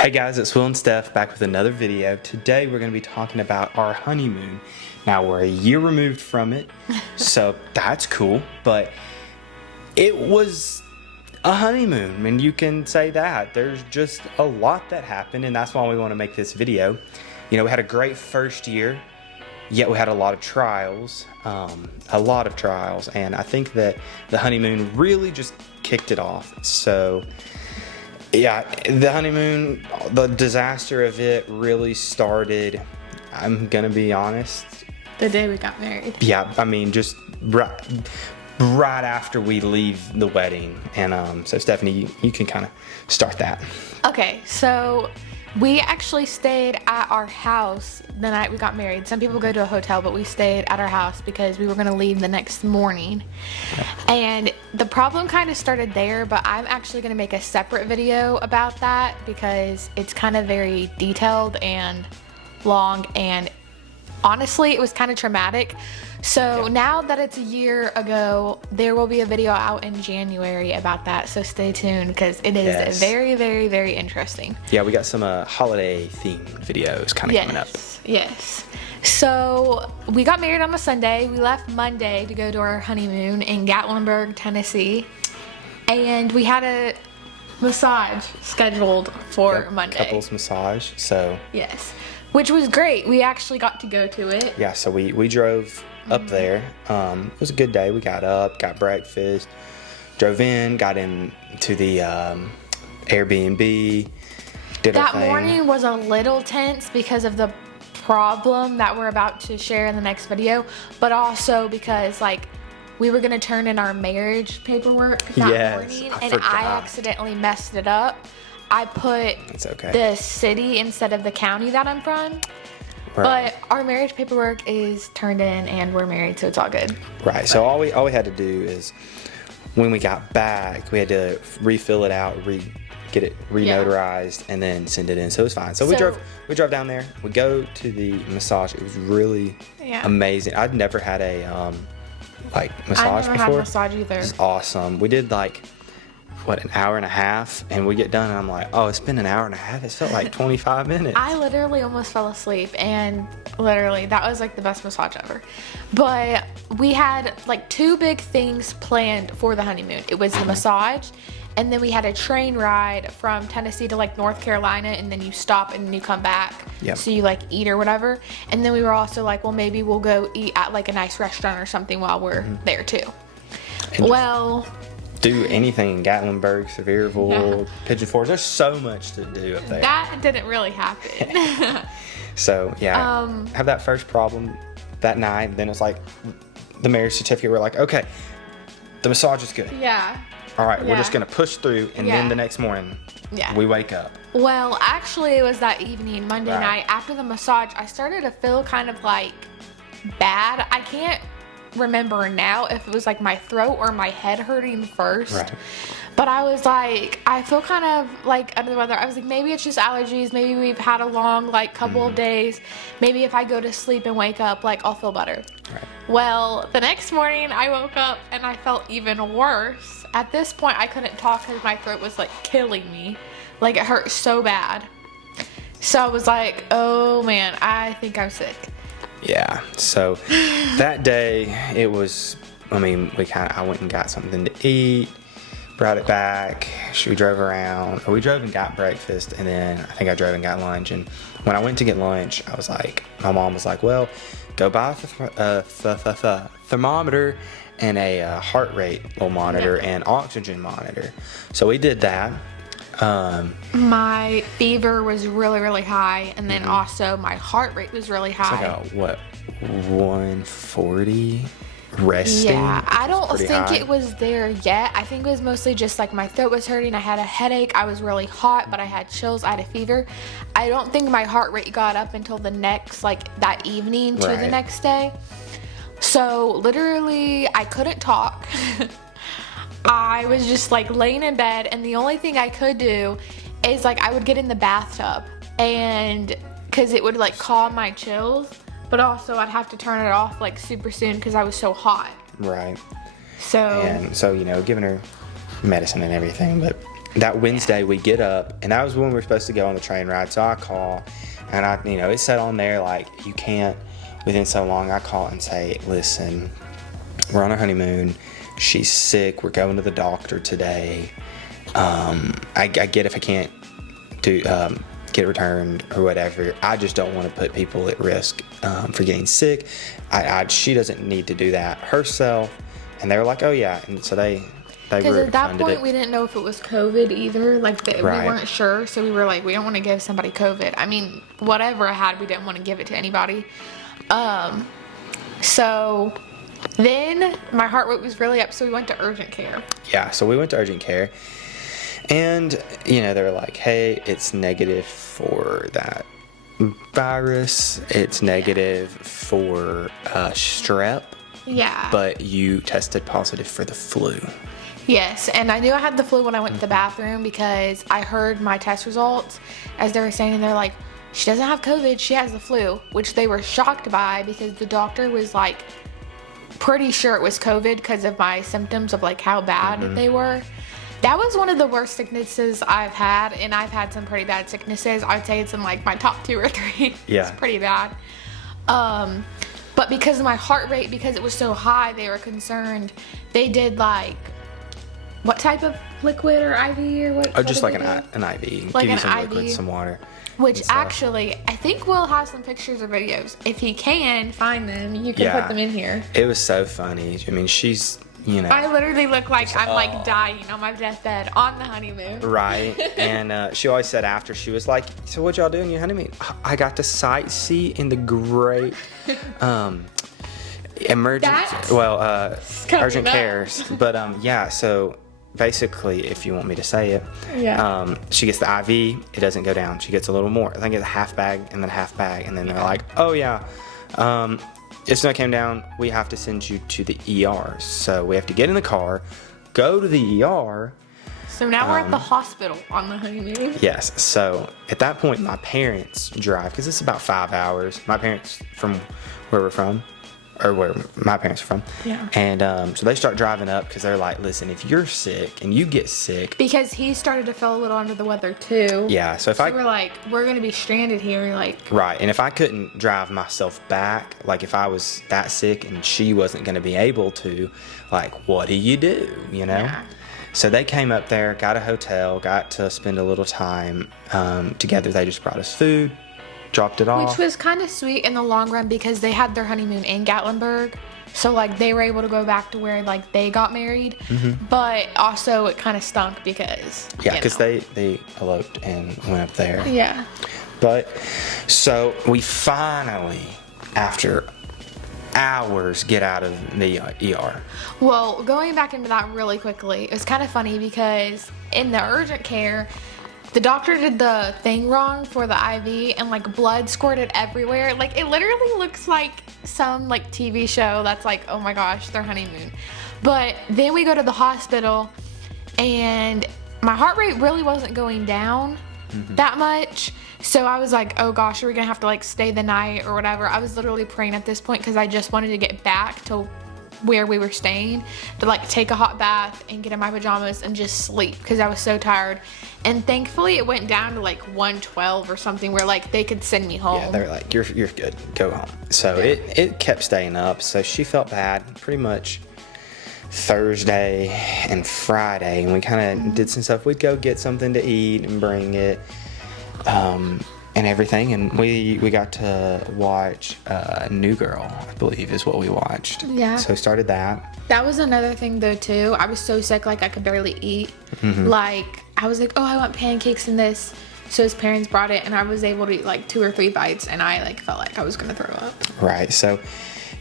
Hey guys, it's Will and Steph back with another video. Today we're going to be talking about our honeymoon. Now we're a year removed from it, so that's cool, but it was a honeymoon, and you can say that. There's just a lot that happened, and that's why we want to make this video. You know, we had a great first year, yet we had a lot of trials, and I think that the honeymoon really just kicked it off. So yeah, the honeymoon, the disaster of it really started, I'm gonna be honest, the day we got married. Yeah, I mean, just right after we leave the wedding. And so Stephanie, you can kind of start that. Okay, so we actually stayed at our house the night we got married. Some people go to a hotel, but we stayed at our house because we were gonna leave the next morning. And the problem kind of started there, but I'm actually gonna make a separate video about that because it's kind of very detailed and long, and honestly, it was kind of traumatic. So now that it's a year ago, there will be a video out in January about that. So stay tuned because it is very, very, very interesting. Yeah, we got some holiday themed videos kind of coming up. Yes. So we got married on a Sunday. We left Monday to go to our honeymoon in Gatlinburg, Tennessee. And we had a massage scheduled for Monday. Couples massage, so. Yes. Which was great. We actually got to go to it. Yeah, so we drove up there. It was a good day. We got up, got breakfast, drove in, got into the Airbnb, did our thing. That morning was a little tense because of the problem that we're about to share in the next video, but also because like we were gonna turn in our marriage paperwork that morning, and I accidentally messed it up. I put the city instead of the county that I'm from. Right. But our marriage paperwork is turned in and we're married, so it's all good. Right. So all we had to do is when we got back, we had to refill it out, get it re-notarized, and then send it in. So it was fine. So we drove down there. We go to the massage. It was really amazing. I'd never had a massage before. I never had a massage either. It was awesome. We did an hour and a half, and we get done and I'm like, oh, it's been an hour and a half. It felt like 25 minutes. I literally almost fell asleep, and literally that was like the best massage ever. But we had like two big things planned for the honeymoon. It was the massage, and then we had a train ride from Tennessee to like North Carolina, and then you stop and then you come back. Yep. So you like eat or whatever. And then we were also like, well, maybe we'll go eat at like a nice restaurant or something while we're there too. Do anything in Gatlinburg, Sevierville, Pigeon Forge. There's so much to do up there. That didn't really happen. So have that first problem that night. Then it's like the marriage certificate. We're like, okay, the massage is good. Yeah. All right, we're just gonna push through, and then the next morning, we wake up. Well, actually, it was that evening, Monday night, after the massage, I started to feel kind of like bad. I can't remember now if it was like my throat or my head hurting first, but I was like, I feel kind of like under the weather. I was like, maybe it's just allergies, maybe we've had a long like couple of days, maybe if I go to sleep and wake up, like I'll feel better. Well, the next morning I woke up and I felt even worse. At this point I couldn't talk because my throat was like killing me, like it hurt so bad. So I was like, oh man, I think I'm sick. Yeah, so that day it was, I mean, I went and got something to eat, brought it back, we drove around, or we drove and got breakfast, and then I think I drove and got lunch. And when I went to get lunch, I was like, my mom was like, well, go buy a thermometer and a heart rate little monitor and oxygen monitor. So we did that. My fever was really, really high, and then also my heart rate was really high. It's like 140 resting? Yeah, I don't think it was there yet. I think it was mostly just like my throat was hurting, I had a headache, I was really hot, but I had chills, I had a fever. I don't think my heart rate got up until the next, like that evening to the next day. So literally, I couldn't talk. I was just like laying in bed, and the only thing I could do is like I would get in the bathtub, and because it would like calm my chills, but also I'd have to turn it off like super soon because I was so hot. Right. So you know, giving her medicine and everything, but that Wednesday we get up, and that was when we were supposed to go on the train ride. So I call, and it said on there, like, you can't, within so long. I call and say, listen, we're on our honeymoon. She's sick. We're going to the doctor today. I get if I can't get returned or whatever. I just don't want to put people at risk for getting sick. She doesn't need to do that herself. And they were like, oh yeah. And so they because at that point we didn't know if it was COVID either. Like we weren't sure, so we were like, we don't want to give somebody COVID. I mean, whatever I had, we didn't want to give it to anybody. So then my heart rate was really up, so we went to urgent care. Yeah, so we went to urgent care, and they were like, hey, it's negative for that virus. It's negative for strep. Yeah. But you tested positive for the flu. Yes, and I knew I had the flu when I went to the bathroom because I heard my test results as they were saying, and they're like, she doesn't have COVID, she has the flu, which they were shocked by because the doctor was like pretty sure it was COVID because of my symptoms of like how bad they were. That was one of the worst sicknesses I've had, and I've had some pretty bad sicknesses. I'd say it's in like my top 2 or 3. Yeah. It's pretty bad. But because of my heart rate, because it was so high, they were concerned. They did like, what type of liquid or IV or what? Oh, just like an IV. Like give you some IV. liquid, some water. Which actually, I think we'll have some pictures or videos. If you can find them, you can put them in here. It was so funny. I mean, she's, I literally look like I'm like dying on my deathbed on the honeymoon. Right. And she always said after, she was like, so what y'all do on your honeymoon? I got to sightsee in the great urgent cares. But yeah, so basically, if you want me to say it, she gets the IV, it doesn't go down. She gets a little more. I think it's a half bag and then a half bag. And then they're like, oh yeah, it's not came down. We have to send you to the ER. So we have to get in the car, go to the ER. So now we're at the hospital on the honeymoon. Yes. So at that point, my parents drive, because it's about 5 hours. My parents from where we're from, or where my parents are from. Yeah. And so they start driving up because they're like, listen, if you're sick and you get sick. Because he started to feel a little under the weather too. Yeah. So we're like, we're going to be stranded here. Like. Right. And if I couldn't drive myself back, like if I was that sick and she wasn't going to be able to, like, what do? Yeah. So they came up there, got a hotel, got to spend a little time together. They just brought us food. Dropped it off. Which was kind of sweet in the long run because they had their honeymoon in Gatlinburg. So, like, they were able to go back to where, like, they got married. But also it kind of stunk because, yeah, because they eloped and went up there. Yeah. But, so we finally, after hours, get out of the ER. Well, going back into that really quickly, it was kind of funny because in the urgent care, the doctor did the thing wrong for the IV and like blood squirted everywhere. Like it literally looks like some like TV show that's like, oh my gosh, their honeymoon. But then we go to the hospital and my heart rate really wasn't going down that much. So I was like, oh gosh, are we gonna have to like stay the night or whatever? I was literally praying at this point because I just wanted to get back to where we were staying to like take a hot bath and get in my pajamas and just sleep because I was so tired. And thankfully it went down to like 112 or something where like they could send me home. Yeah, they were like, you're good, go home. So it kept staying up. So she felt bad pretty much Thursday and Friday, and we kind of did some stuff. We'd go get something to eat and bring it and everything, and we got to watch New Girl, I believe is what we watched. Yeah. So started that. That was another thing though too. I was so sick, like I could barely eat. Like I was like, oh, I want pancakes and this. So his parents brought it and I was able to eat like 2 or 3 bites and I like felt like I was gonna throw up. Right. So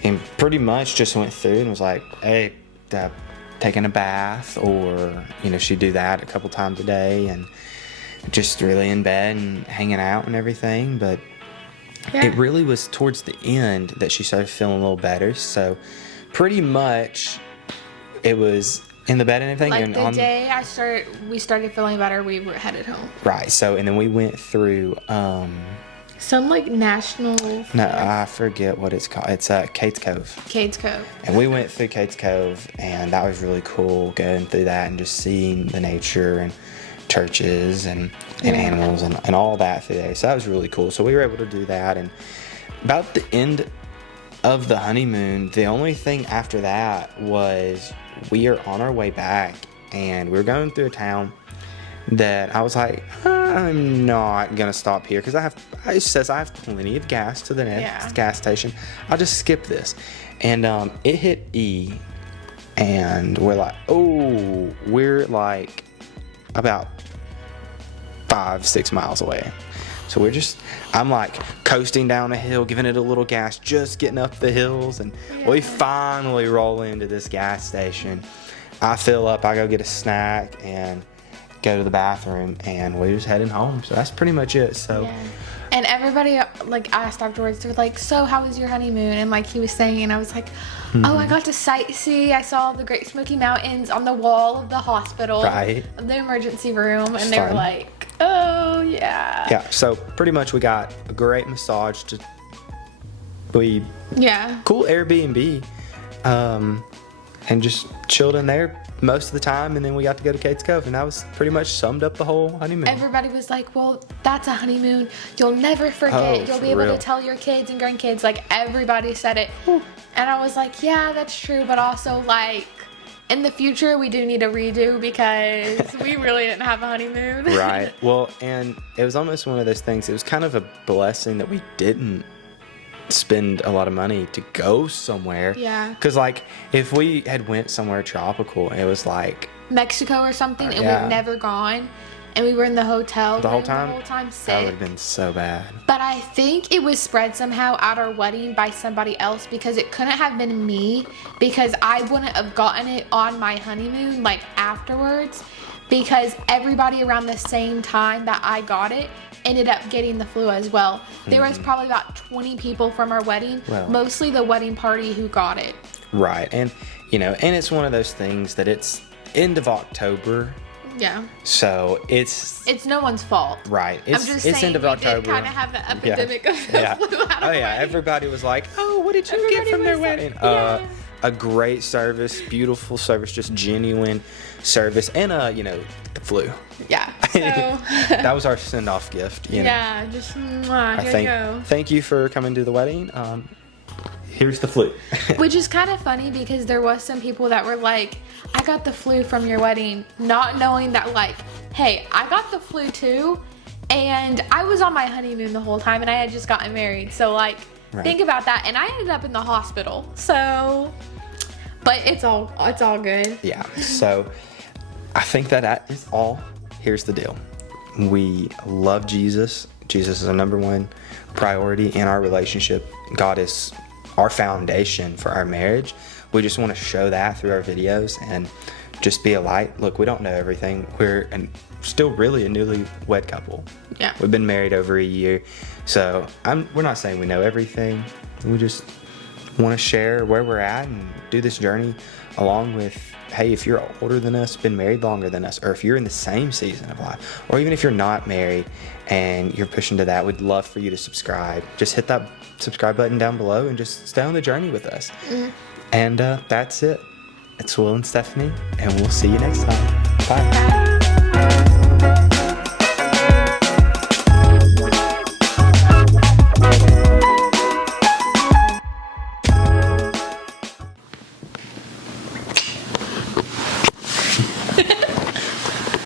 and pretty much just went through and was like, hey, taking a bath, or she'd do that a couple times a day and just really in bed and hanging out and everything. But it really was towards the end that she started feeling a little better. So pretty much it was in the bed and everything. Like and the day we started feeling better, we were headed home. Right. So and then we went through some like national. No, I forget what it's called. It's Kate's Cove. Kate's Cove. And we went through Kate's Cove, and that was really cool going through that and just seeing the nature and churches and animals and all that today. So that was really cool. So we were able to do that. And about the end of the honeymoon, the only thing after that was we are on our way back, and we were going through a town that I was like, I'm not gonna stop here because it says I have plenty of gas to the next gas station. I'll just skip this. And it hit E, and we're like, oh, we're like about 5-6 miles away. So I'm like coasting down a hill, giving it a little gas, just getting up the hills, and we finally roll into this gas station. I fill up, I go get a snack and go to the bathroom, and we're just heading home. So that's pretty much it. So and everybody like asked afterwards, they're like, so how was your honeymoon? And like he was saying, and I was like, oh, I got to sightsee. I saw the Great Smoky Mountains on the wall of the hospital, of the emergency room, and they were like, oh yeah. So pretty much we got a great massage cool Airbnb, and just chilled in there most of the time, and then we got to go to Kate's Cove, and that was pretty much summed up the whole honeymoon. Everybody was like, well, that's a honeymoon you'll never forget. You'll be able to tell your kids and grandkids. Like, everybody said it. And I was like, yeah, that's true, but also like in the future we do need a redo because we really didn't have a honeymoon. Right. Well, and it was almost one of those things, it was kind of a blessing that we didn't spend a lot of money to go somewhere. Because like if we had went somewhere tropical, it was like Mexico or something, and we've never gone, and we were in the hotel the whole time sick. That would have been so bad. But I think it was spread somehow at our wedding by somebody else, because it couldn't have been me, because I wouldn't have gotten it on my honeymoon like afterwards, because everybody around the same time that I got it ended up getting the flu as well. There was probably about 20 people from our wedding, mostly the wedding party, who got it. Right. And and it's one of those things that it's end of October. So it's no one's fault. Right. I'm just saying end of October. We did kind of have the epidemic of the flu. Everybody was like, oh, what did you get from their wedding? A great service, beautiful service, just genuine service, and the flu. So that was our send-off gift. Just here you go. Thank you for coming to the wedding. Here's the flu. Which is kind of funny, because there was some people that were like, I got the flu from your wedding, not knowing that like, hey, I got the flu too, and I was on my honeymoon the whole time, and I had just gotten married. So like, think about that. And I ended up in the hospital. So, but it's all good. Yeah. So I think that is all. Here's the deal. We love Jesus. Jesus is our number one priority in our relationship. God is our foundation for our marriage. We just want to show that through our videos and just be a light. Look, we don't know everything. We're still really a newlywed couple. We've been married over a year. So we're not saying we know everything. We just want to share where we're at and do this journey along with, hey, if you're older than us, been married longer than us, or if you're in the same season of life, or even if you're not married and you're pushing to that, we'd love for you to subscribe. Just hit that subscribe button down below and just stay on the journey with us. And that's it. It's Will and Stephanie, and we'll see you next time. Bye.